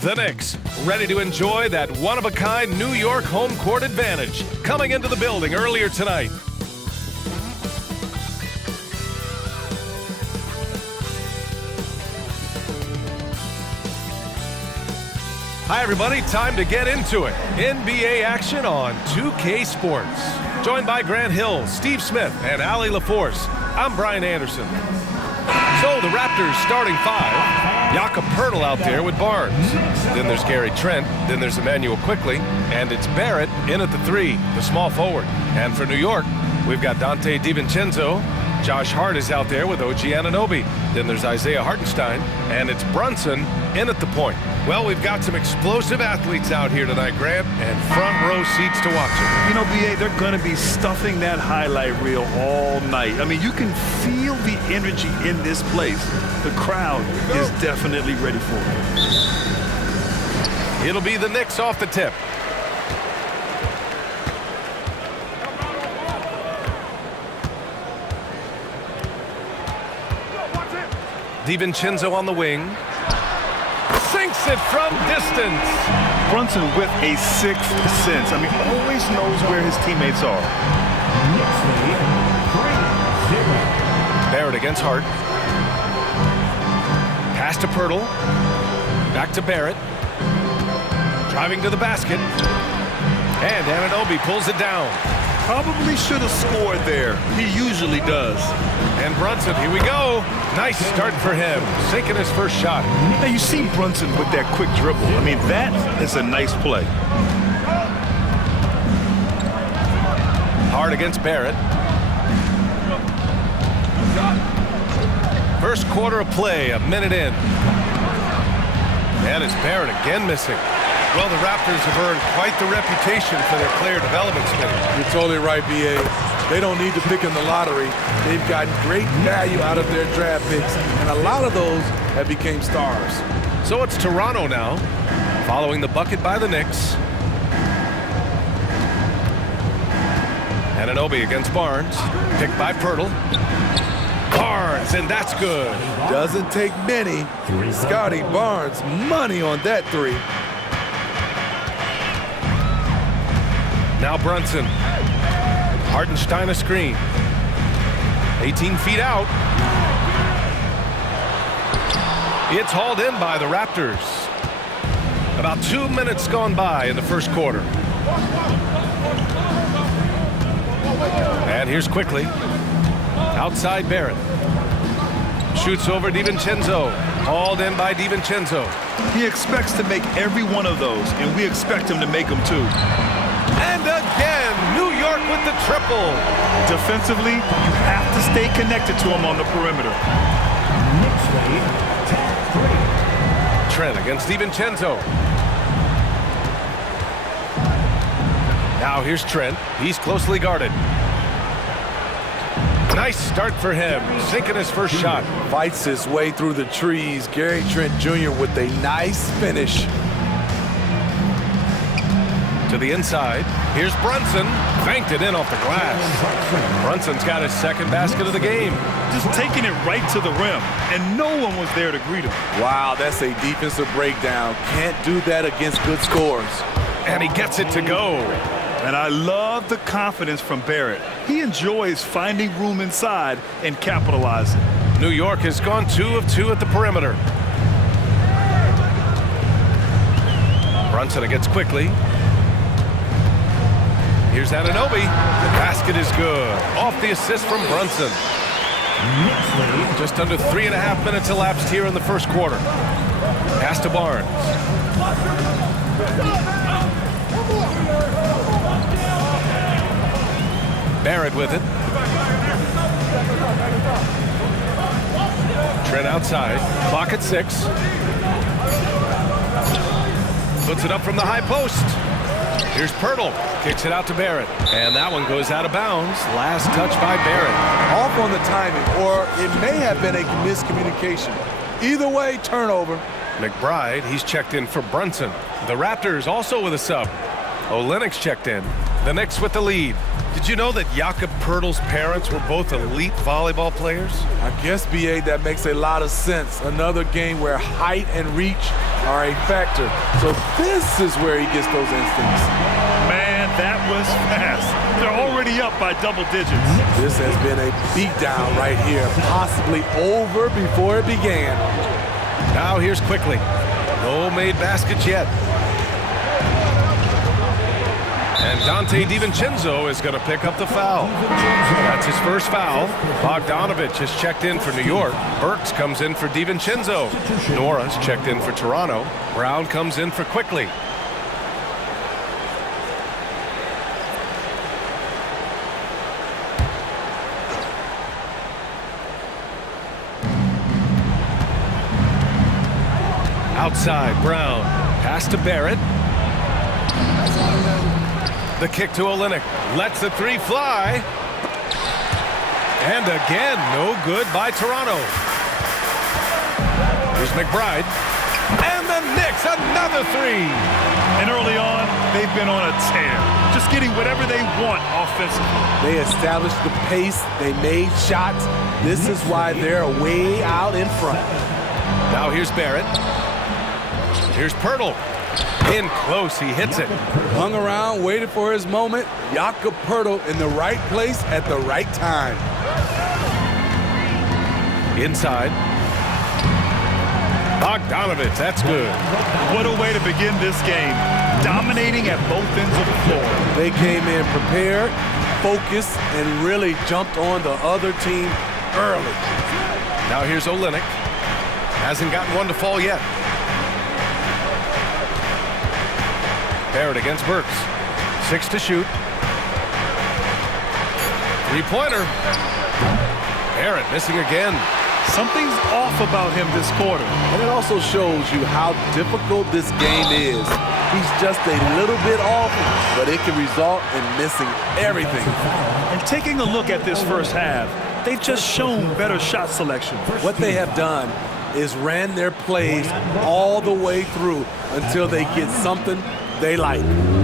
The Knicks, ready to enjoy that one-of-a-kind New York home court advantage, coming into the building earlier tonight. Hi, everybody. Time to get into it. NBA action on 2K Sports. Joined by Grant Hill, Steve Smith, and Allie LaForce. I'm Brian Anderson. So the Raptors starting five. Jakob Poeltl out there with Barnes. Then there's Gary Trent. Then there's Emmanuel Quickley. And it's Barrett in at the three, the small forward. And for New York, we've got Dante DiVincenzo. Josh Hart is out there with OG Anunoby. Then there's Isaiah Hartenstein. And it's Brunson in at the point. Well, we've got some explosive athletes out here tonight, Grant, and front row seats to watch it. You know, B.A., they're going to be stuffing that highlight reel all night. I mean, you can feel the energy in this place. The crowd is definitely ready for it. It'll be the Knicks off the tip. DiVincenzo on the wing. Sinks it from distance. Brunson with a sixth sense. I mean, always knows where his teammates are. Barrett against Hart. Pass to Poeltl. Back to Barrett. Driving to the basket. And Anunoby pulls it down. Probably should have scored there. He usually does. And Brunson, here we go. Nice start for him, sinking his first shot. Now, you see Brunson with that quick dribble. I mean, that is a nice play. Hart against Barrett. First quarter of play, a minute in. And it's Barrett again missing. Well, the Raptors have earned quite the reputation for their player development spending. You're totally right, B.A. They don't need to pick in the lottery. They've gotten great value out of their draft picks, and a lot of those have become stars. So it's Toronto now, following the bucket by the Knicks. Anunoby against Barnes, picked by Poeltl. Barnes, and that's good. Doesn't take many. Scotty Barnes, money on that three. Now Brunson. Hartenstein a screen. 18 feet out. It's hauled in by the Raptors. About 2 minutes gone by in the first quarter. And here's Quickley. Outside Barrett. Shoots over DiVincenzo. Hauled in by DiVincenzo. He expects to make every one of those, and we expect him to make them too. And again, New York with the triple. Defensively, you have to stay connected to him on the perimeter. Trent against DiVincenzo. Now here's Trent. He's closely guarded. Nice start for him, sinking his first shot. Fights his way through the trees. Gary Trent Jr. with a nice finish. To the inside. Here's Brunson. Banked it in off the glass. Brunson's got his second basket of the game. Just taking it right to the rim, and no one was there to greet him. Wow, that's a defensive breakdown. Can't do that against good scores. And he gets it to go. And I love the confidence from Barrett. He enjoys finding room inside and capitalizing. New York has gone 2 of 2 at the perimeter. Brunson against Quickley. Here's Anunoby. The basket is good. Off the assist from Brunson. Just under 3.5 minutes elapsed here in the first quarter. Pass to Barnes. Barrett with it. Trent outside. Clock at 6. Puts it up from the high post. Here's Poeltl. Kicks it out to Barrett. And that one goes out of bounds. Last touch by Barrett. Off on the timing, or it may have been a miscommunication. Either way, turnover. McBride, he's checked in for Brunson. The Raptors also with a sub. Olenek's checked in. The Knicks with the lead. Did you know that Jakob Poeltl's parents were both elite volleyball players? I guess, B.A., that makes a lot of sense. Another game where height and reach are a factor. So this is where he gets those instincts. Man, that was fast. They're already up by double digits. This has been a beatdown right here, possibly over before it began. Now here's Quickly. No made baskets yet. And Dante DiVincenzo is going to pick up the foul. That's his first foul. Bogdanovich has checked in for New York. Burks comes in for DiVincenzo. Norris checked in for Toronto. Brown comes in for Quickly. Outside, Brown. Pass to Barrett. The kick to Olynyk. Lets the three fly. And again, no good by Toronto. Here's McBride. And the Knicks, another three. And early on, they've been on a tear. Just getting whatever they want offensively. They established the pace. They made shots. This is why they're way out in front. Now here's Barrett. Here's Poeltl. In close, he hits it. Hung around, waited for his moment. Jakob Poeltl in the right place at the right time. Inside. Bogdanovich, that's good. What a way to begin this game. Dominating at both ends of the floor. They came in prepared, focused, and really jumped on the other team early. Now here's Olynyk. Hasn't gotten one to fall yet. Barrett against Burks. 6 to shoot. Three-pointer. Barrett missing again. Something's off about him this quarter. And it also shows you how difficult this game is. He's just a little bit off, but it can result in missing everything. And taking a look at this first half, they've just shown better shot selection. What they have done is ran their plays all the way through until they get something they like.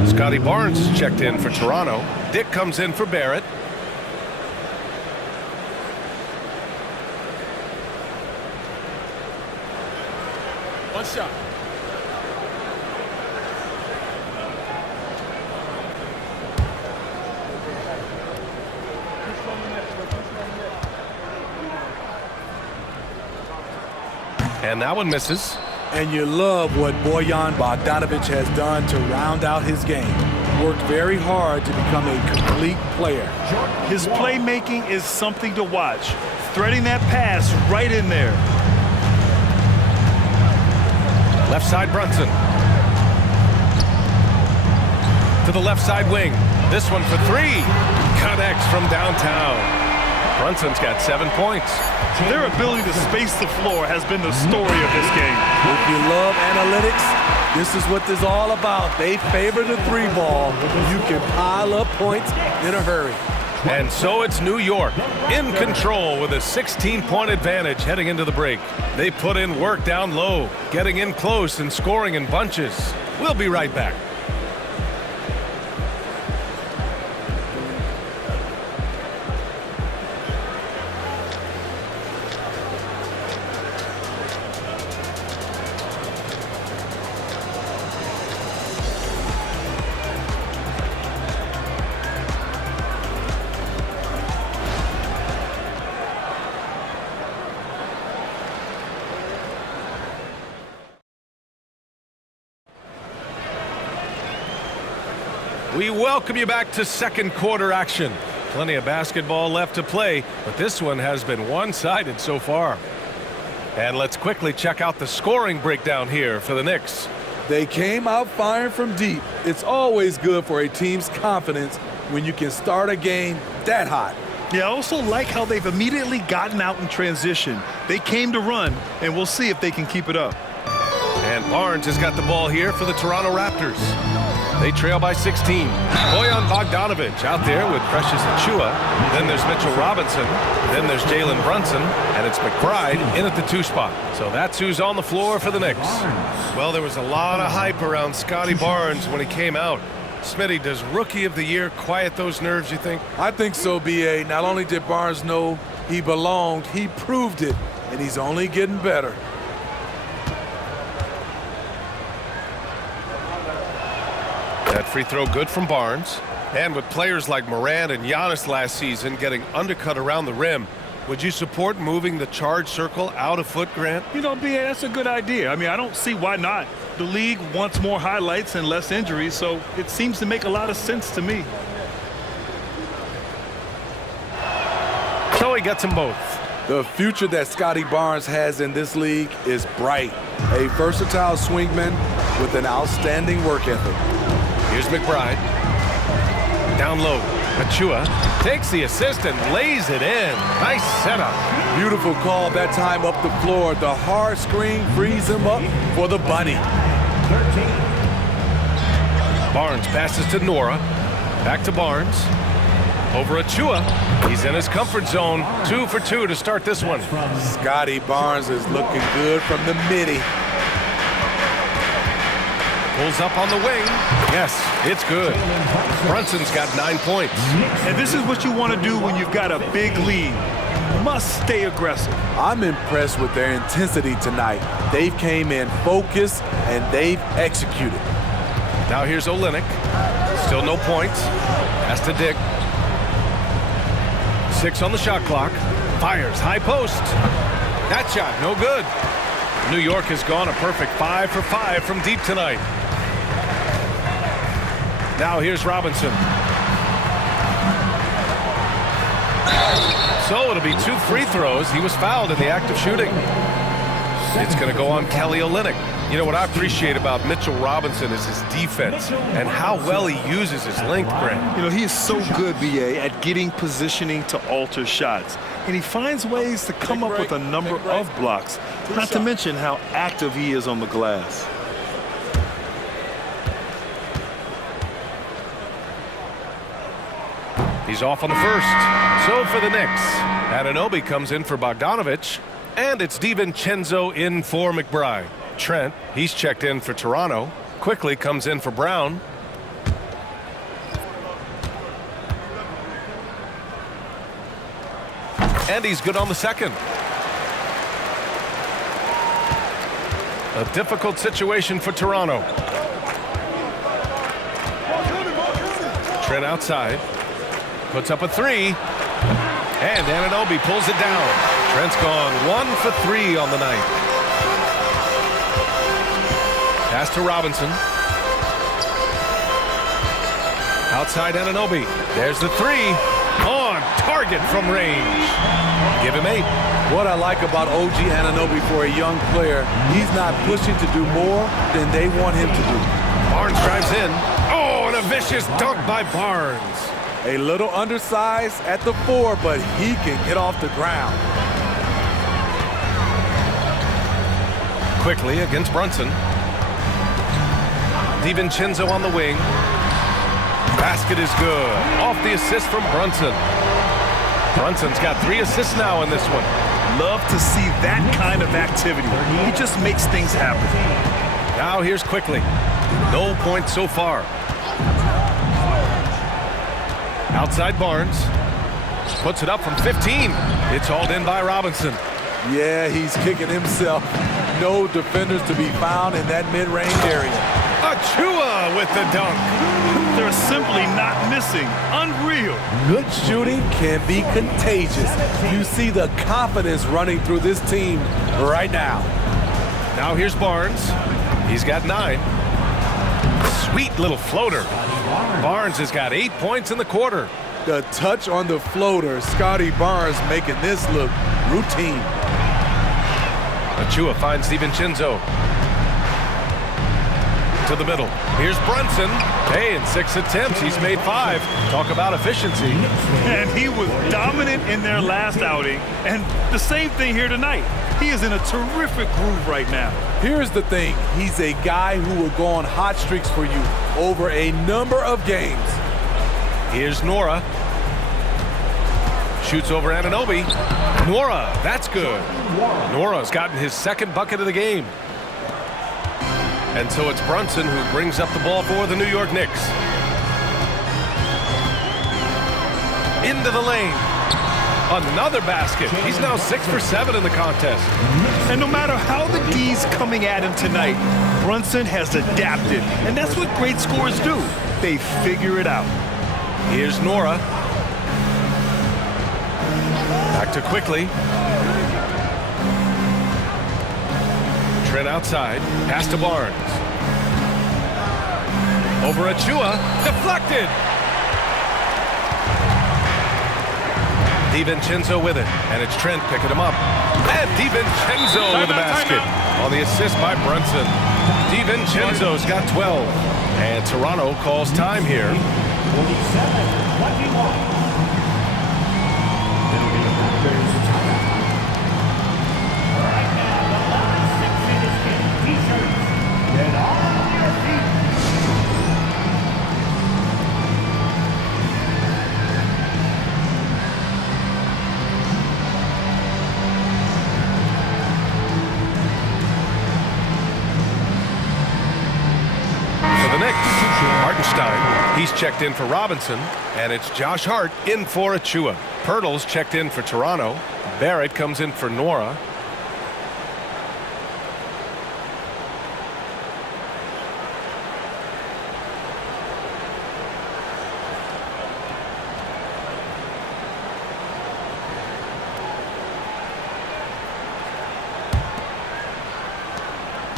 Scotty Barnes is checked in for Toronto. Dick comes in for Barrett. One shot. And that one misses. And you love what Bojan Bogdanovich has done to round out his game. Worked very hard to become a complete player. His playmaking is something to watch. Threading that pass right in there. Left side, Brunson. To the left side wing. This one for three. Connects from downtown. Brunson's got 7 points. Their ability to space the floor has been the story of this game. If you love analytics, this is what this is all about. They favor the three ball. You can pile up points in a hurry. And so it's New York in control with a 16-point advantage heading into the break. They put in work down low, getting in close and scoring in bunches. We'll be right back. We welcome you back to second quarter action. Plenty of basketball left to play, but this one has been one-sided so far. And let's quickly check out the scoring breakdown here for the Knicks. They came out firing from deep. It's always good for a team's confidence when you can start a game that hot. Yeah, I also like how they've immediately gotten out in transition. They came to run, and we'll see if they can keep it up. And Barnes has got the ball here for the Toronto Raptors. They trail by 16. Bojan Bogdanovich out there with Precious Achiuwa. Then there's Mitchell Robinson. Then there's Jalen Brunson. And it's McBride in at the 2 spot. So that's who's on the floor for the Knicks. Well, there was a lot of hype around Scotty Barnes when he came out. Smitty, does Rookie of the Year quiet those nerves, you think? I think so, B.A. Not only did Barnes know he belonged, he proved it, and he's only getting better. That free throw good from Barnes. And with players like Morant and Giannis last season getting undercut around the rim, would you support moving the charge circle out a foot, Grant? You know, B.A., that's a good idea. I mean, I don't see why not. The league wants more highlights and less injuries, so it seems to make a lot of sense to me. So he gets them both. The future that Scotty Barnes has in this league is bright. A versatile swingman with an outstanding work ethic. Here's McBride. Down low. Achua takes the assist and lays it in. Nice setup. Beautiful call that time up the floor. The hard screen frees him up for the bunny. Barnes passes to Nora. Back to Barnes. Over Achua. He's in his comfort zone. 2 for 2 to start this one. Scotty Barnes is looking good from the midi. Pulls up on the wing. Yes, it's good. Brunson's got 9 points. And this is what you want to do when you've got a big lead. You must stay aggressive. I'm impressed with their intensity tonight. They've came in focused and they've executed. Now here's Olynyk. Still no points. Has to dig. 6 on the shot clock. Fires high post. That shot no good. New York has gone a perfect 5 for 5 from deep tonight. Now here's Robinson. So it'll be 2 free throws. He was fouled in the act of shooting. It's going to go on Kelly Olynyk. You know what I appreciate about Mitchell Robinson is his defense and how well he uses his length, Grant. You know, he is so good, B.A., at getting positioning to alter shots. And he finds ways to come up with a number of blocks, not to mention how active he is on the glass. He's off on the first. So for the Knicks, Anunoby comes in for Bogdanovich, and it's DiVincenzo in for McBride. Trent, he's checked in for Toronto. Quickly comes in for Brown. And he's good on the second. A difficult situation for Toronto. Trent outside. Puts up a 3. And Anunoby pulls it down. Trent's gone 1 for 3 on the night. Pass to Robinson. Outside Anunoby. There's the 3. On target from range. Give him 8. What I like about OG Anunoby for a young player, he's not pushing to do more than they want him to do. Barnes drives in. Oh, and a vicious dunk by Barnes. A little undersized at the 4, but he can get off the ground. Quickly against Brunson. DiVincenzo on the wing. Basket is good. Off the assist from Brunson. Brunson's got 3 assists now in this one. Love to see that kind of activity. He just makes things happen. Now here's Quickly. No points so far. Outside Barnes. Puts it up from 15. It's hauled in by Robinson. Yeah, he's kicking himself. No defenders to be found in that mid-range area. Achua with the dunk. They're simply not missing. Unreal. Good shooting can be contagious. You see the confidence running through this team right now. Now here's Barnes. He's got 9. Sweet little floater. Barnes has got 8 points in the quarter. The touch on the floater, Scotty Barnes making this look routine. Achua finds DiVincenzo. To the middle. Here's Brunson. Hey, in 6 attempts, he's made 5. Talk about efficiency. And he was dominant in their last outing. And the same thing here tonight. He is in a terrific groove right now. Here's the thing. He's a guy who will go on hot streaks for you over a number of games. Here's Nora. Shoots over Anunoby. Nora, that's good. Nora's gotten his 2nd bucket of the game. And so it's Brunson who brings up the ball for the New York Knicks. into the lane. Another basket. He's now 6 for 7 in the contest. And no matter how the D's coming at him tonight, Brunson has adapted. And that's what great scorers do. They figure it out. Here's Nora. Back to Quickly. Trent outside. Pass to Barnes. Over Achua. Deflected. DiVincenzo with it. And it's Trent picking him up. And DiVincenzo with the basket. On the assist by Brunson. DiVincenzo's got 12. And Toronto calls time here. 47-21. He's checked in for Robinson, and it's Josh Hart in for Achua. Pirtle's checked in for Toronto. Barrett comes in for Nora.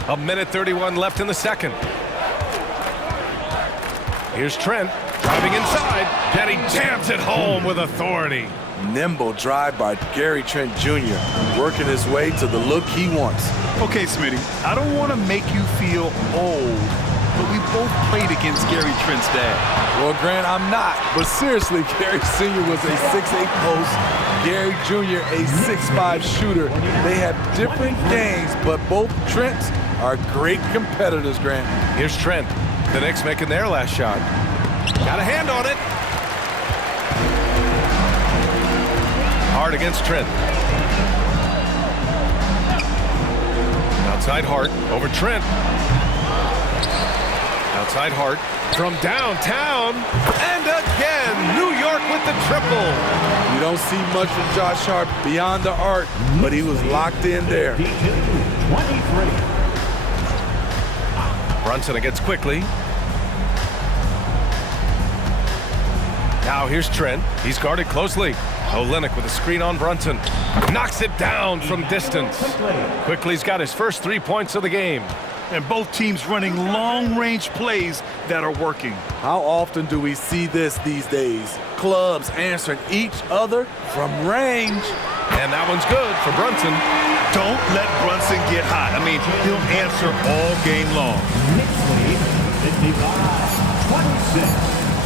A minute 31 left in the second. Here's Trent driving inside, and he jams it home with authority. Nimble drive by Gary Trent Jr., working his way to the look he wants. Okay, Smitty, I don't want to make you feel old, but we both played against Gary Trent's dad. Well, Grant, I'm not. But seriously, Gary Sr. was a 6'8 post, Gary Jr. a 6'5 shooter. They have different games, but both Trents are great competitors, Grant. Here's Trent. The Knicks making their last shot. Got a hand on it. Hart against Trent. Outside Hart over Trent. Outside Hart from downtown. And again, New York with the triple. You don't see much from Josh Hart beyond the arc, but he was locked in there. 23. Brunson against Quickly. Now here's Trent. He's guarded closely. Olynyk with a screen on Brunson. Knocks it down from distance. Quickly's got his first 3 points of the game. And both teams running long-range plays that are working. How often do we see this these days? Clubs answering each other from range. And that one's good for Brunson. Don't let Brunson get hot. I mean, he'll answer all game long. Knicks lead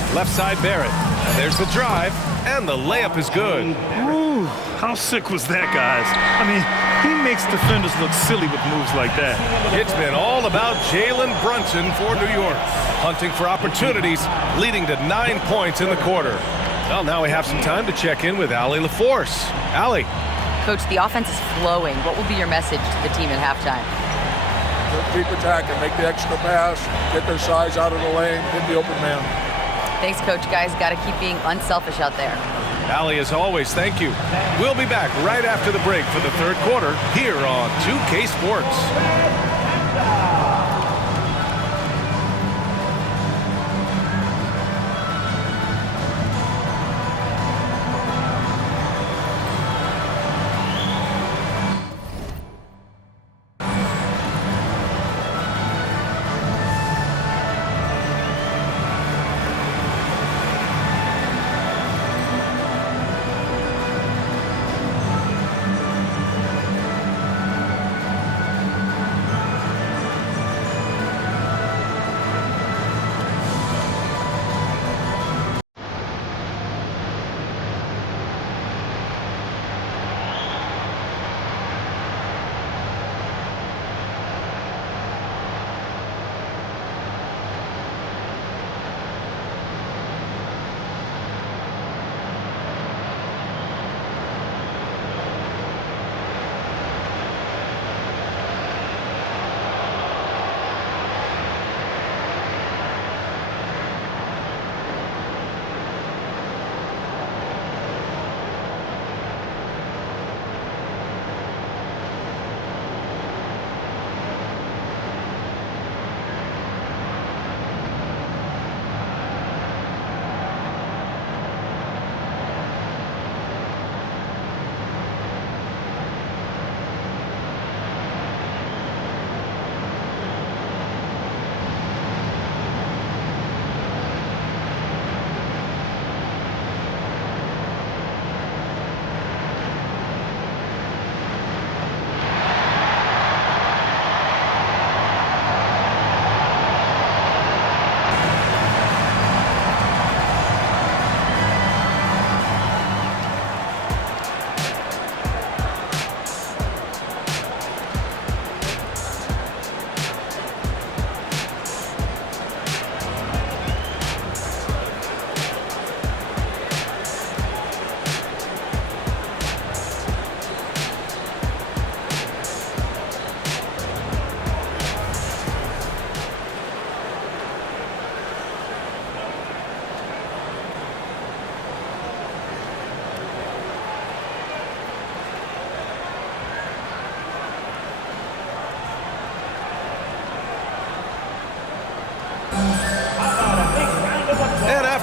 55-26. Left side Barrett. There's the drive, and the layup is good. Ooh, how sick was that, guys? I mean, he makes defenders look silly with moves like that. It's been all about Jalen Brunson for New York. Hunting for opportunities, leading to 9 points in the quarter. Well, now we have some time to check in with Allie LaForce. Allie. Coach, the offense is flowing. What will be your message to the team at halftime? Keep attacking, make the extra pass, get their size out of the lane, hit the open man. Thanks, Coach. Guys, got to keep being unselfish out there. Allie, as always, thank you. We'll be back right after the break for the third quarter here on 2K Sports.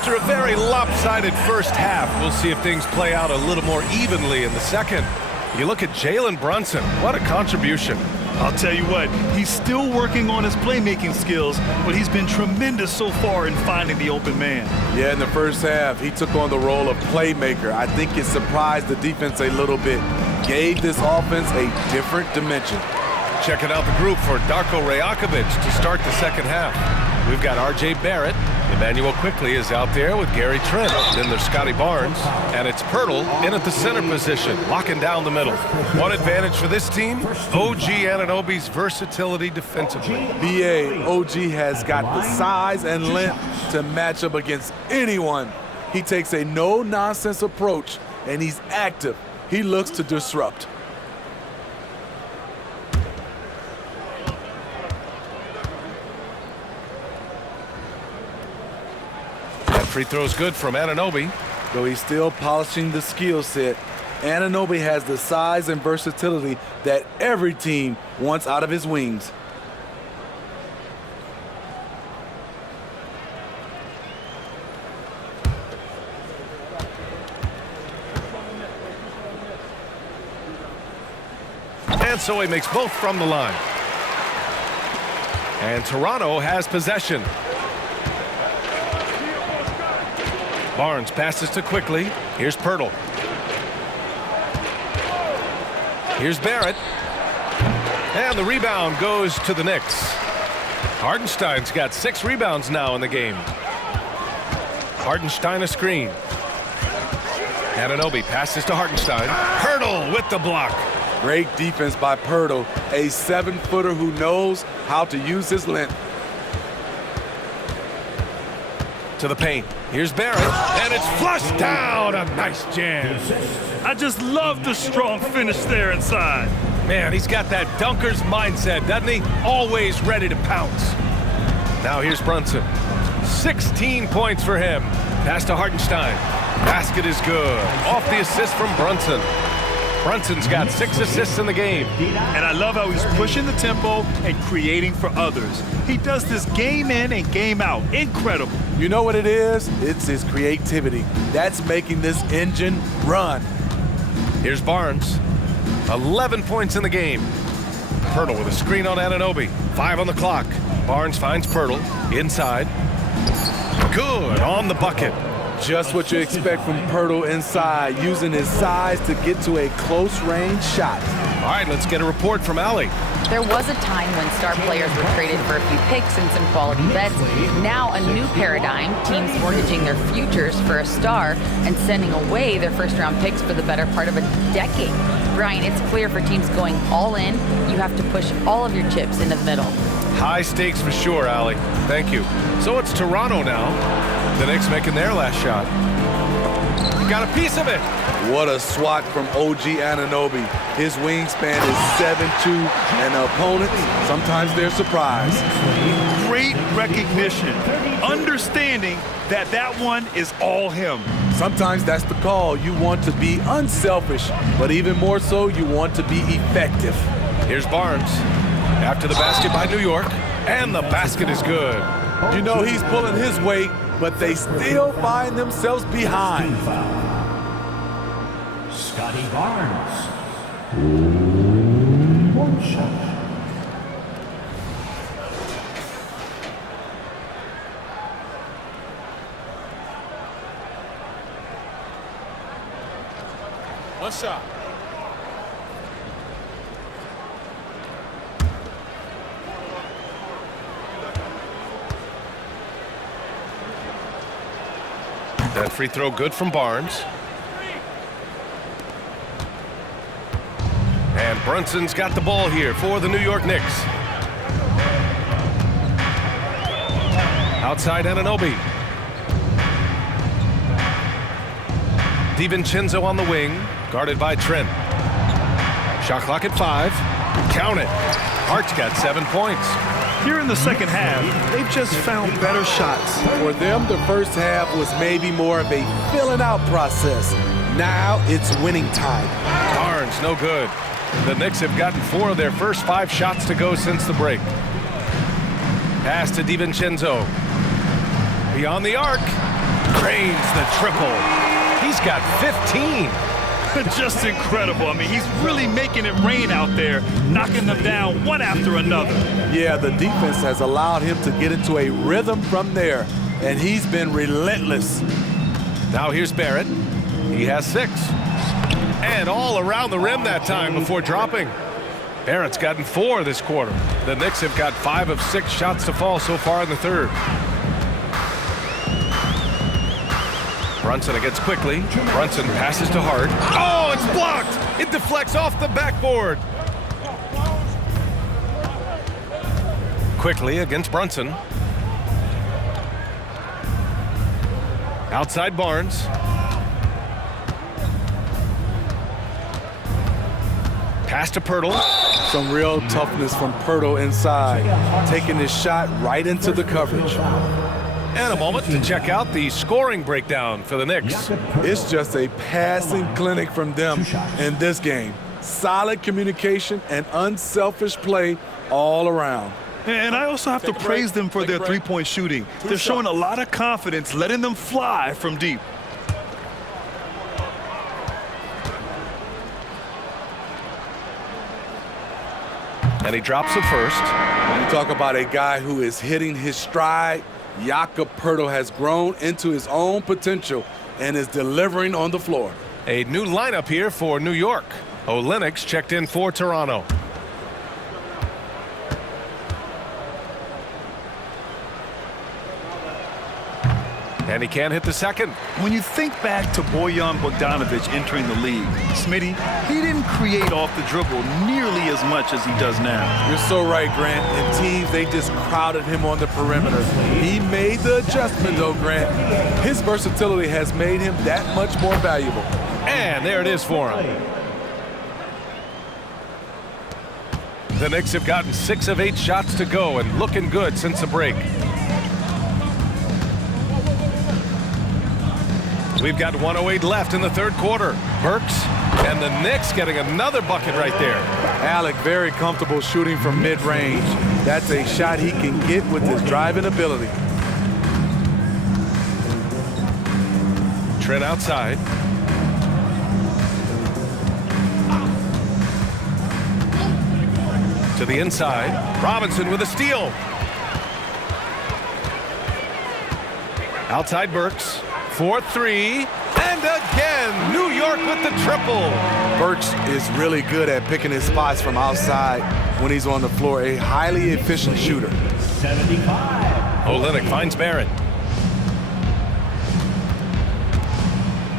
After a very lopsided first half, we'll see if things play out a little more evenly in the second. You look at Jalen Brunson. What a contribution. I'll tell you what, he's still working on his playmaking skills, but he's been tremendous so far in finding the open man. Yeah, in the first half, he took on the role of playmaker. I think it surprised the defense a little bit. Gave this offense a different dimension. Checking out the group for Darko Rajakovic to start the second half. We've got R.J. Barrett. Emmanuel Quickly is out there with Gary Trent. Then there's Scotty Barnes. And it's Pirtle in at the center position, locking down the middle. One advantage for this team, OG Anunoby's versatility defensively. BA, OG has got the size and length to match up against anyone. He takes a no-nonsense approach, and he's active. He looks to disrupt. Free throw's good from Anunoby. Though he's still polishing the skill set, Anunoby has the size and versatility that every team wants out of his wings. And so he makes both from the line. And Toronto has possession. Barnes passes to Quickly. Here's Pirtle. Here's Barrett. And the rebound goes to the Knicks. Hardenstein's got 6 rebounds now in the game. Hardenstein a screen. Anunoby passes to Hardenstein. Pirtle with the block. Great defense by Pirtle, a 7-footer who knows how to use his length. To the paint. Here's Barrett, and it's flushed down. A nice jam. I just love the strong finish there inside. Man, he's got that dunker's mindset, doesn't he? Always ready to pounce. Now here's Brunson. 16 points for him. Pass to Hardenstein. Basket is good. Off the assist from Brunson. Brunson's got 6 assists in the game. And I love how he's pushing the tempo and creating for others. He does this game in and game out. Incredible. You know what it is? It's his creativity. That's making this engine run. Here's Barnes. 11 points in the game. Pirtle with a screen on Anunoby. 5 on the clock. Barnes finds Pirtle. Inside. Good on the bucket. Just what you expect from Pirtle inside, using his size to get to a close-range shot. All right, let's get a report from Allie. There was a time when star players were traded for a few picks and some quality vets. Now a new paradigm, teams mortgaging their futures for a star and sending away their first-round picks for the better part of a decade. Brian, it's clear for teams going all in, you have to push all of your chips into the middle. High stakes for sure, Allie. Thank you. So it's Toronto now. The Knicks making their last shot. Got a piece of it. What a swat from OG Anunoby. His wingspan is 7'2", and the opponents, sometimes they're surprised. Great recognition. Understanding that that one is all him. Sometimes that's the call. You want to be unselfish, but even more so, you want to be effective. Here's Barnes. After the basket by New York, and the basket is good. You know he's pulling his weight, but they still find themselves behind. Scotty Barnes. One shot. One shot. That free throw good from Barnes. And Brunson's got the ball here for the New York Knicks. Outside Anunoby. DiVincenzo on the wing, guarded by Trent. Shot clock at 5. Count it. Hart's got 7 points. Here in the second half, they've just found better shots. For them, the first half was maybe more of a filling out process. Now it's winning time. Barnes, no good. The Knicks have gotten 4 of their first 5 shots to go since the break. Pass to DiVincenzo. Beyond the arc. drains the triple. He's got 15. Just incredible. I mean, he's really making it rain out there, knocking them down one after another. Yeah, the defense has allowed him to get into a rhythm from there, and he's been relentless. Now here's Barrett. He has 6. And all around the rim that time before dropping. Barrett's gotten 4 this quarter. The Knicks have got 5 of 6 shots to fall so far in the third. Brunson against quickly. Brunson passes to Hart. Oh, it's blocked! It deflects off the backboard. Quickly against Brunson. Outside Barnes. Pass to Pirtle. Some real toughness from Pirtle inside, taking his shot right into the coverage. And a moment to check out the scoring breakdown for the Knicks. It's just a passing clinic from them in this game. Solid communication and unselfish play all around. And I also have to praise them for their three-point shooting. They're showing a lot of confidence, letting them fly from deep. And he drops it first. You talk about a guy who is hitting his stride. Jakob Poeltl has grown into his own potential and is delivering on the floor. A new lineup here for New York. Olenek's checked in for Toronto. And he can't hit the second. When you think back to Bojan Bogdanovic entering the league, Smitty, he didn't create off the dribble nearly as much as he does now. You're so right, Grant. And teams, they just crowded him on the perimeter. He made the adjustment, though, Grant. His versatility has made him that much more valuable. And there it is for him. The Knicks have gotten 6 of 8 shots to go and looking good since the break. We've got 1:08 left in the third quarter. Burks and the Knicks getting another bucket right there. Alec very comfortable shooting from mid-range. That's a shot he can get with his driving ability. Trent outside. To the inside. Robinson with a steal. Outside Burks. 4-3, and again, New York with the triple. Burks is really good at picking his spots from outside when he's on the floor, a highly efficient shooter. 75. Olenek finds Barrett.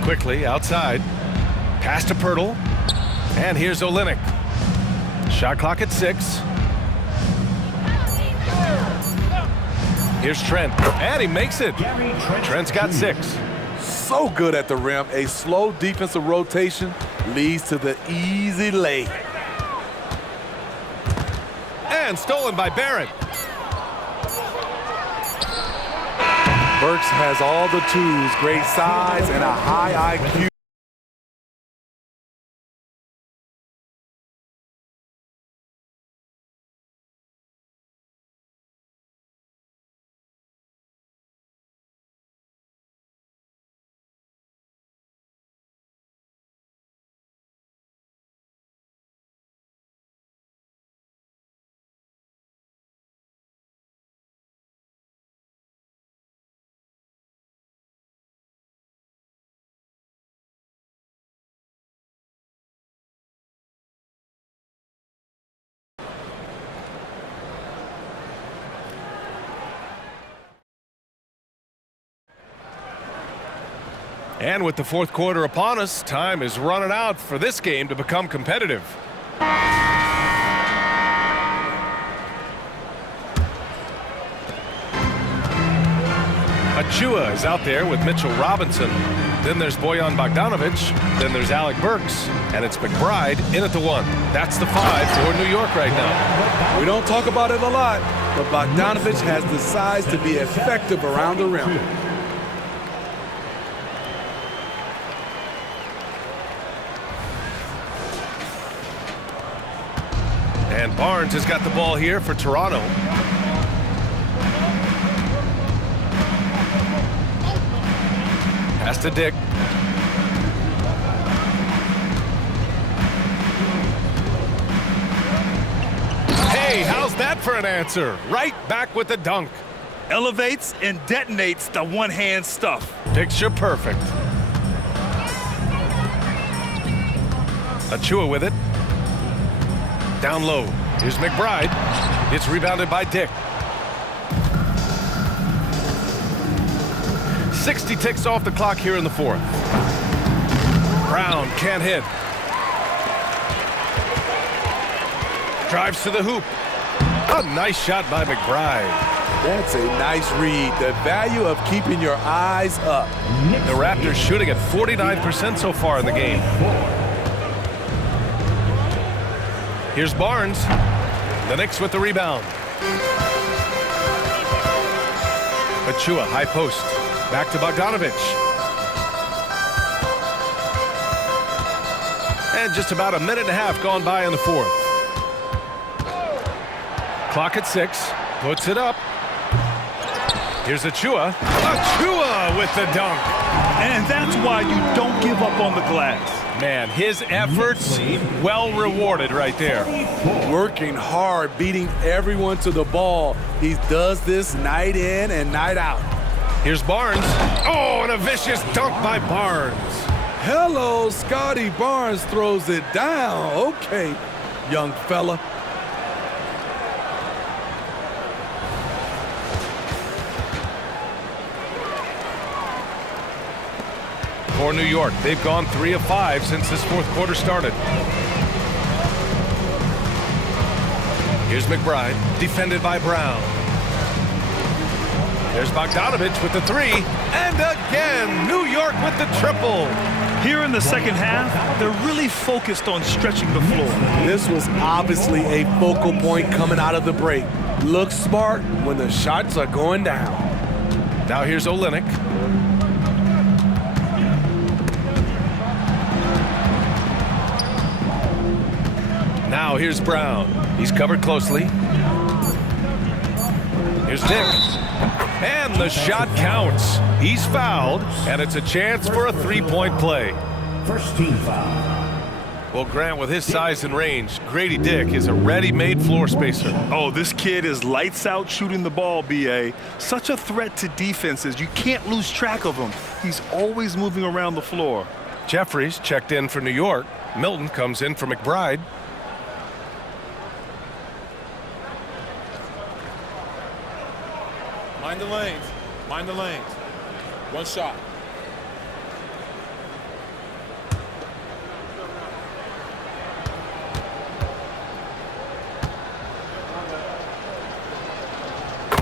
Quickly, outside. Pass to Pirtle, and here's Olenek. Shot clock at 6. Here's Trent, and he makes it. Trent's got 6. So good at the rim. A slow defensive rotation leads to the easy lay. And stolen by Barrett. Burks has all the tools, great size and a high IQ. And with the fourth quarter upon us, time is running out for this game to become competitive. Achua is out there with Mitchell Robinson. Then there's Bojan Bogdanovic. Then there's Alec Burks. And it's McBride in at the 1. That's the 5 for New York right now. We don't talk about it a lot, but Bogdanovic has the size to be effective around the rim. And Barnes has got the ball here for Toronto. Pass to Dick. Hey, how's that for an answer? Right back with the dunk. Elevates and detonates the one-hand stuff. Picture perfect. Achua with it. Down low. Here's McBride. It's rebounded by Dick. 60 ticks off the clock here in the fourth. Brown can't hit. Drives to the hoop. A nice shot by McBride. That's a nice read. The value of keeping your eyes up. The Raptors shooting at 49% so far in the game. Here's Barnes. The Knicks with the rebound. Achua, high post. Back to Bogdanovich. And just about a minute and a half gone by in the fourth. Clock at 6. Puts it up. Here's Achua. Achua with the dunk. And that's why you don't give up on the glass. Man, his efforts well rewarded right there. Working hard, beating everyone to the ball. He does this night in and night out. Here's Barnes. Oh, and a vicious dunk by Barnes. Hello, Scotty Barnes throws it down. Okay, young fella. For New York, they've gone 3 of 5 since this fourth quarter started. Here's McBride, defended by Brown. There's Bogdanovich with the 3, and again, New York with the triple. Here in the second half, they're really focused on stretching the floor. This was obviously a focal point coming out of the break. Look smart when the shots are going down. Now here's Olynyk. Now here's Brown. He's covered closely. Here's Dick. And the shot counts. He's fouled, and it's a chance for a three-point play. First team foul. Well, Grant, with his size and range, Grady Dick is a ready-made floor spacer. Oh, this kid is lights out shooting the ball, B.A. Such a threat to defenses. You can't lose track of him. He's always moving around the floor. Jeffries checked in for New York. Milton comes in for McBride. Mind the lanes. Mind the lanes. One shot.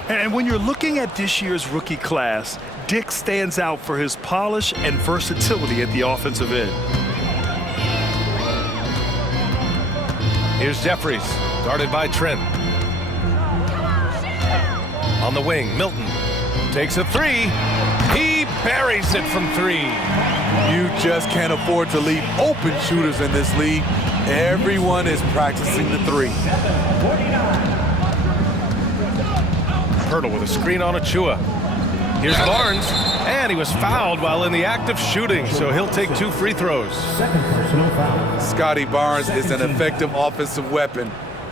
And when you're looking at this year's rookie class, Dick stands out for his polish and versatility at the offensive end. Here's Jeffries, guarded by Trent. On the wing, Milton takes a 3. He buries it from 3. You just can't afford to leave open shooters in this league. Everyone is practicing the 3. Hurdle with a screen on Achua. Here's Barnes, and he was fouled while in the act of shooting, so he'll take 2 free throws. Second personal foul. Scotty Barnes is an effective offensive weapon,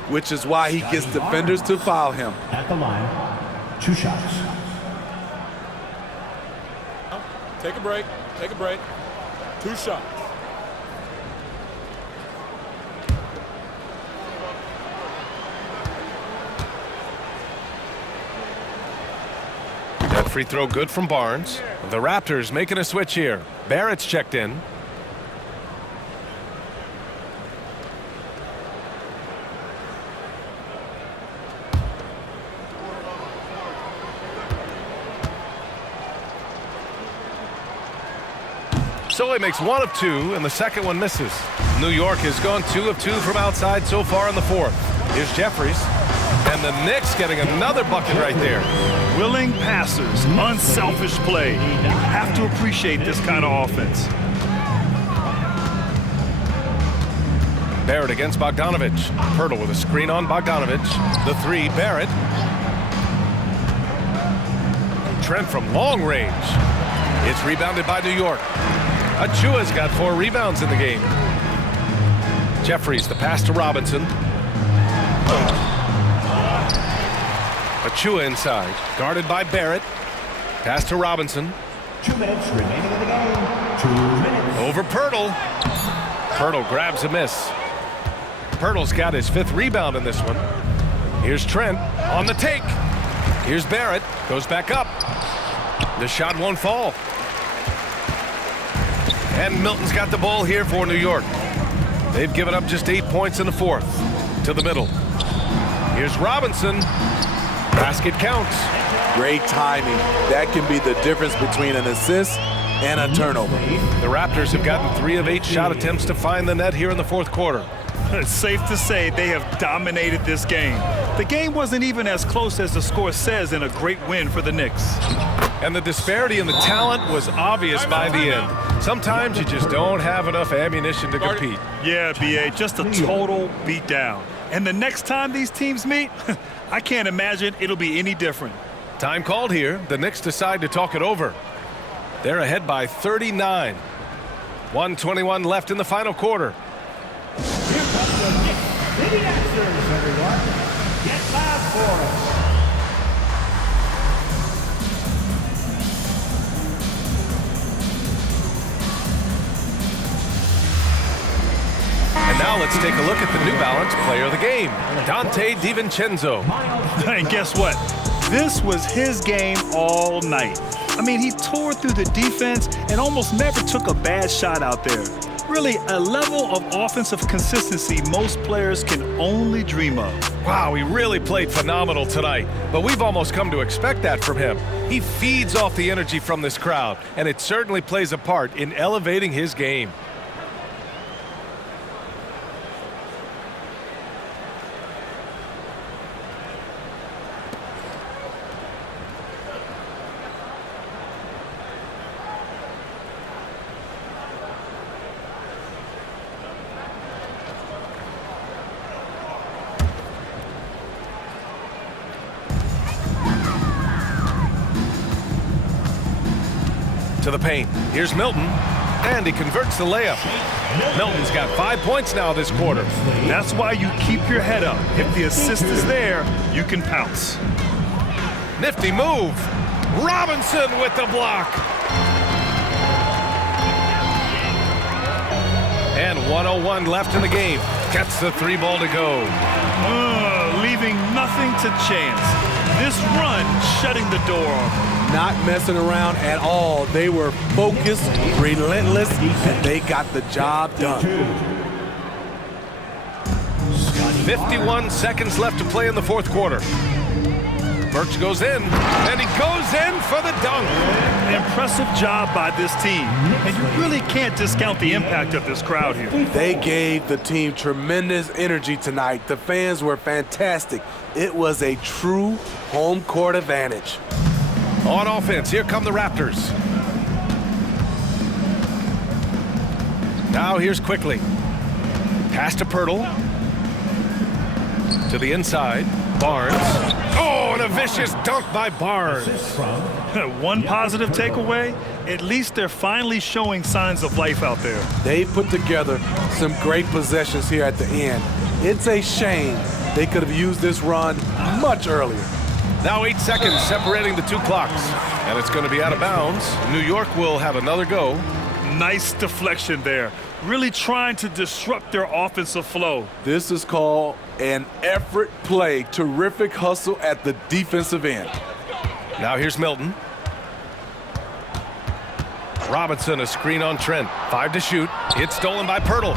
which is why he gets defenders to foul him. At the line, 2 shots. Take a break. Take a break. 2 shots. That free throw good from Barnes. The Raptors making a switch here. Barrett's checked in. So he makes 1 of 2, and the second one misses. New York has gone 2 of 2 from outside so far in the fourth. Here's Jeffries. And the Knicks getting another bucket right there. Willing passers, unselfish play. You have to appreciate this kind of offense. Barrett against Bogdanovich. Hurdle with a screen on Bogdanovich. The 3, Barrett. Trent from long range. It's rebounded by New York. Achua's got 4 rebounds in the game. Jeffries, the pass to Robinson. Achua inside, guarded by Barrett. Pass to Robinson. 2 minutes remaining in the game. 2 minutes. Over Pirtle. Pirtle grabs a miss. Pirtle's got his 5th rebound in this one. Here's Trent on the take. Here's Barrett, goes back up. The shot won't fall. And Milton's got the ball here for New York. They've given up just 8 points in the 4th. To the middle. Here's Robinson. Basket counts. Great timing. That can be the difference between an assist and a turnover. The Raptors have gotten 3 of 8 shot attempts to find the net here in the 4th quarter. It's safe to say they have dominated this game. The game wasn't even as close as the score says in a great win for the Knicks. And the disparity in the talent was obvious by the end. Sometimes you just don't have enough ammunition to compete. Yeah, B.A., just a total beatdown. And the next time these teams meet, I can't imagine it'll be any different. Time called here. The Knicks decide to talk it over. They're ahead by 39. 1:21 left in the final quarter. Here comes the Knicks City Answers, everyone. Get loud for us. And now let's take a look at the New Balance player of the game, Dante DiVincenzo. And guess what? This was his game all night. I mean, he tore through the defense and almost never took a bad shot out there. Really, a level of offensive consistency most players can only dream of. Wow, he really played phenomenal tonight, but we've almost come to expect that from him. He feeds off the energy from this crowd, and it certainly plays a part in elevating his game. To the paint. Here's Milton, and he converts the layup. Milton's got 5 points now this quarter. That's why you keep your head up. If the assist is there, you can pounce. Nifty move. Robinson with the block. And 1:01 left in the game. Gets the 3 ball to go. Leaving nothing to chance. This run shutting the door on them. Not messing around at all. They were focused, relentless, and they got the job done. 51 seconds left to play in the 4th quarter. Birch goes in, and he goes in for the dunk. Impressive job by this team. And you really can't discount the impact of this crowd here. They gave the team tremendous energy tonight. The fans were fantastic. It was a true home court advantage. On offense, here come the Raptors. Now here's Quickly. Pass to Pirtle. To the inside. Barnes. Oh, and a vicious dunk by Barnes. One positive takeaway, at least they're finally showing signs of life out there. They put together some great possessions here at the end. It's a shame they could have used this run much earlier. Now 8 seconds separating the 2 clocks. And it's going to be out of bounds. New York will have another go. Nice deflection there. Really trying to disrupt their offensive flow. This is called an effort play. Terrific hustle at the defensive end. Now here's Milton. Robinson, a screen on Trent. 5 to shoot. It's stolen by Pirtle.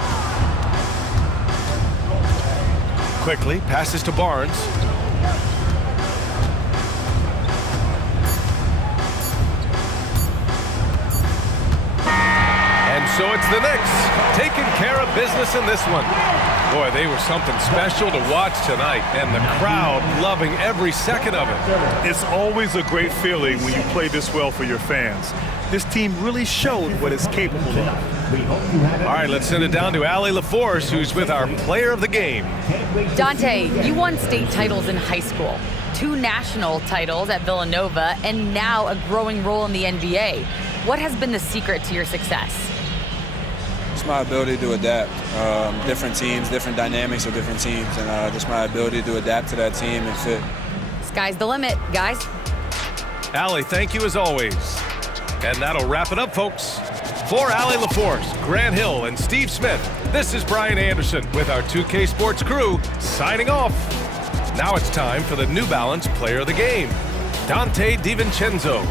Quickly passes to Barnes. So it's the Knicks taking care of business in this one. Boy, they were something special to watch tonight, and the crowd loving every second of it. It's always a great feeling when you play this well for your fans. This team really showed what it's capable of. All right, let's send it down to Allie LaForce, who's with our player of the game. Dante, you won state titles in high school, 2 national titles at Villanova, and now a growing role in the NBA. What has been the secret to your success? It's my ability to adapt. Different teams, different dynamics of different teams, and just my ability to adapt to that team and fit. Sky's the limit, guys. Allie, thank you as always. And that'll wrap it up, folks. For Allie LaForce, Grant Hill, and Steve Smith, this is Brian Anderson with our 2K Sports crew signing off. Now it's time for the New Balance Player of the Game, Dante DiVincenzo.